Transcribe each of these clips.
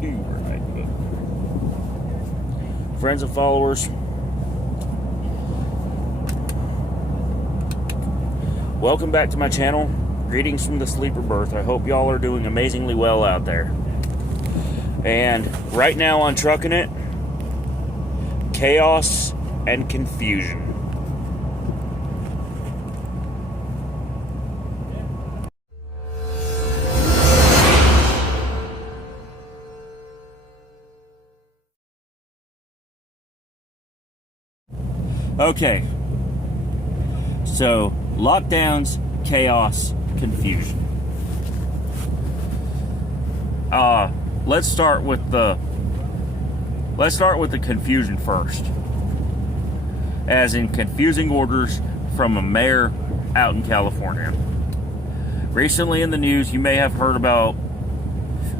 too right. Friends and followers, welcome back to my channel. Greetings from the sleeper berth. I hope y'all are doing amazingly well out there. And right now on Truckin It, chaos and confusion. Okay, so lockdowns, chaos, confusion. Let's start with the confusion first. As in confusing orders from a mayor out in California. Recently in the news, you may have heard about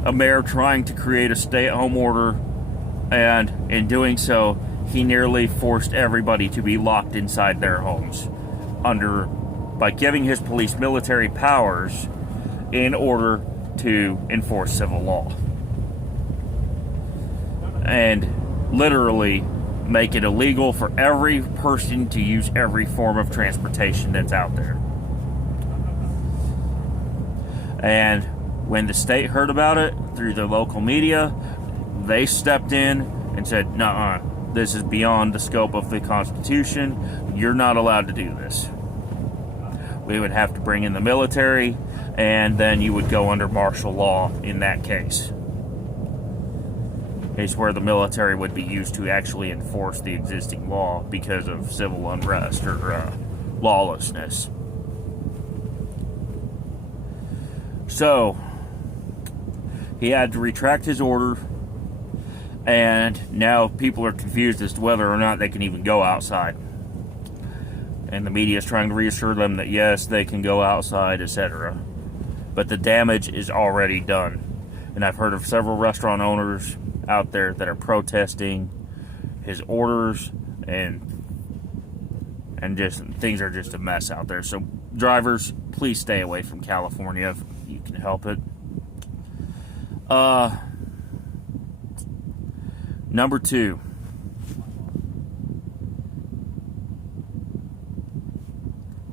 a mayor trying to create a stay-at-home order, and in doing so, he nearly forced everybody to be locked inside their homes by giving his police military powers in order to enforce civil law. And literally make it illegal for every person to use every form of transportation that's out there. And when the state heard about it through the local media, they stepped in and said, "Nuh-uh. This is beyond the scope of the Constitution. You're not allowed to do this." We would have to bring in the military, and then you would go under martial law in that case. It's where the military would be used to actually enforce the existing law because of civil unrest or lawlessness. So, he had to retract his order. And now people are confused as to whether or not they can even go outside. And the media is trying to reassure them that yes, they can go outside, etc. But the damage is already done. And I've heard of several restaurant owners out there that are protesting his orders, and just things are just a mess out there. So drivers, please stay away from California if you can help it. Number 2.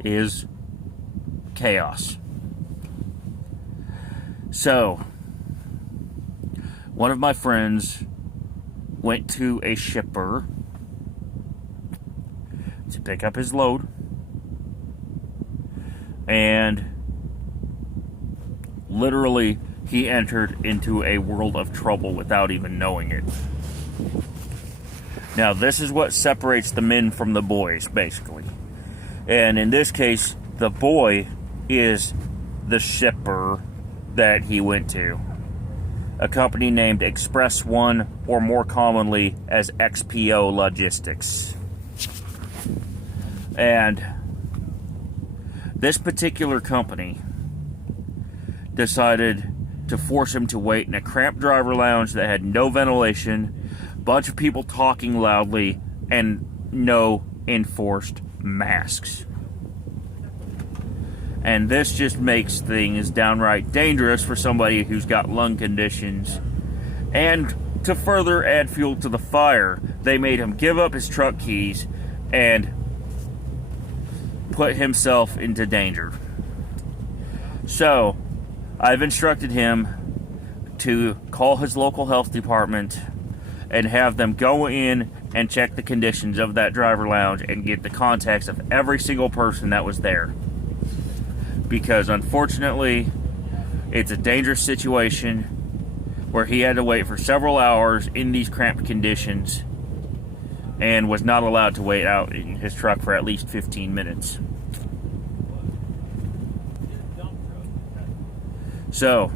Is chaos. So, one of my friends went to a shipper to pick up his load, and literally he entered into a world of trouble without even knowing it. Now, this is what separates the men from the boys, basically. And in this case, the boy is the shipper that he went to. A company named Express One, or more commonly as XPO Logistics. And this particular company decided to force him to wait in a cramped driver lounge that had no ventilation, bunch of people talking loudly, and no enforced masks. And this just makes things downright dangerous for somebody who's got lung conditions. And to further add fuel to the fire, they made him give up his truck keys and put himself into danger. So, I've instructed him to call his local health department and have them go in and check the conditions of that driver lounge and get the contacts of every single person that was there. Because unfortunately, it's a dangerous situation where he had to wait for several hours in these cramped conditions and was not allowed to wait out in his truck for at least 15 minutes. So,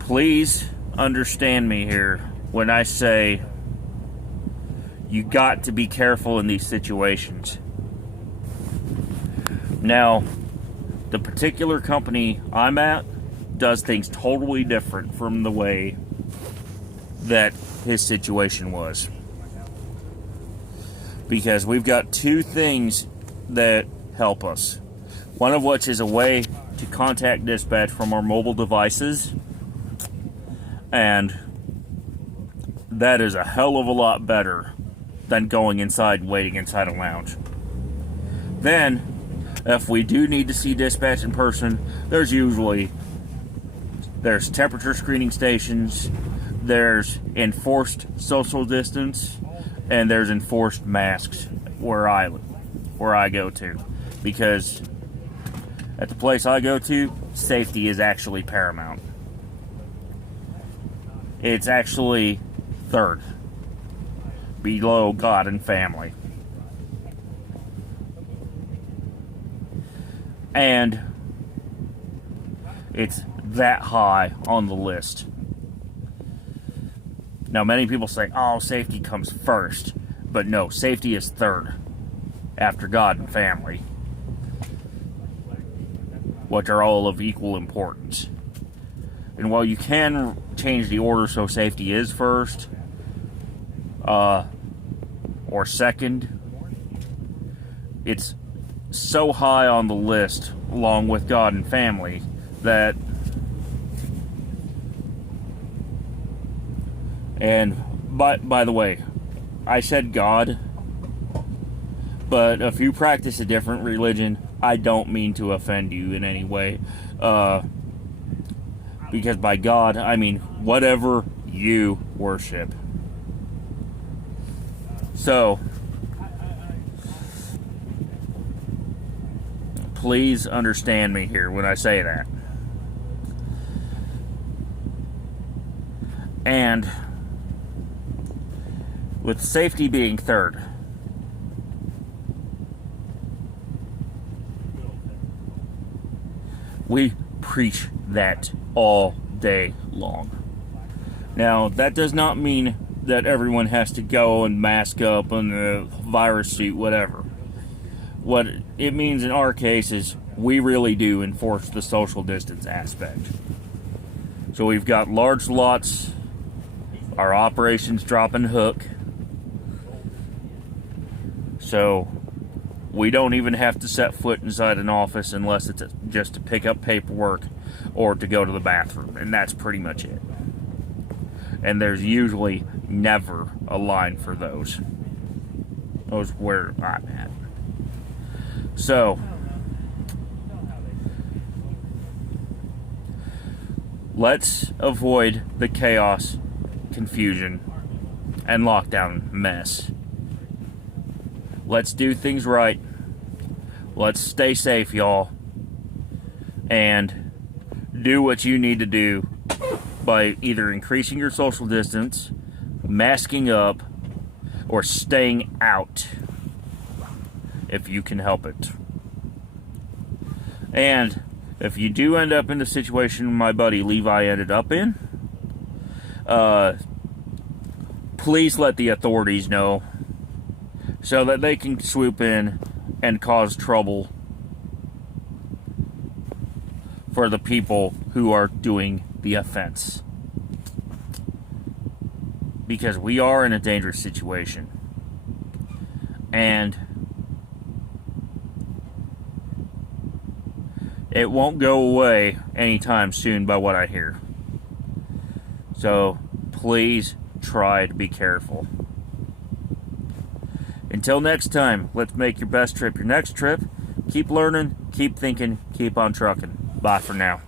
please understand me here when I say you got to be careful in these situations. Now, the particular company I'm at does things totally different from the way that his situation was. Because we've got two things that help us. One of which is a way to contact dispatch from our mobile devices. And that is a hell of a lot better than going inside and waiting inside a lounge. Then, if we do need to see dispatch in person, there's temperature screening stations, there's enforced social distance, and there's enforced masks where I go to. Because at the place I go to, safety is actually paramount. It's actually third, below God and family. And it's that high on the list. Now, many people say, oh, safety comes first. But no, safety is third after God and family, which are all of equal importance. And while you can change the order so safety is first, or second, it's so high on the list, along with God and family, that, and by the way, I said God, but if you practice a different religion, I don't mean to offend you in any way, because by God, I mean whatever you worship. So, please understand me here when I say that. And with safety being third, we preach that all day long. Now, that does not mean that everyone has to go and mask up in a virus suit, whatever. What it means in our case is we really do enforce the social distance aspect. So we've got large lots, our operations drop and hook, so we don't even have to set foot inside an office unless it's just to pick up paperwork or to go to the bathroom, and that's pretty much it. And there's usually never a line for those. Those where I'm at. So, let's avoid the chaos, confusion, and lockdown mess. Let's do things right. Let's stay safe, y'all. And do what you need to do by either increasing your social distance, masking up, or staying out if you can help it. And if you do end up in the situation my buddy Levi ended up in, please let the authorities know so that they can swoop in and cause trouble for the people who are doing the offense. Because we are in a dangerous situation. And it won't go away anytime soon by what I hear. So please try to be careful. Until next time, let's make your best trip your next trip. Keep learning, keep thinking, keep on trucking. Bye for now.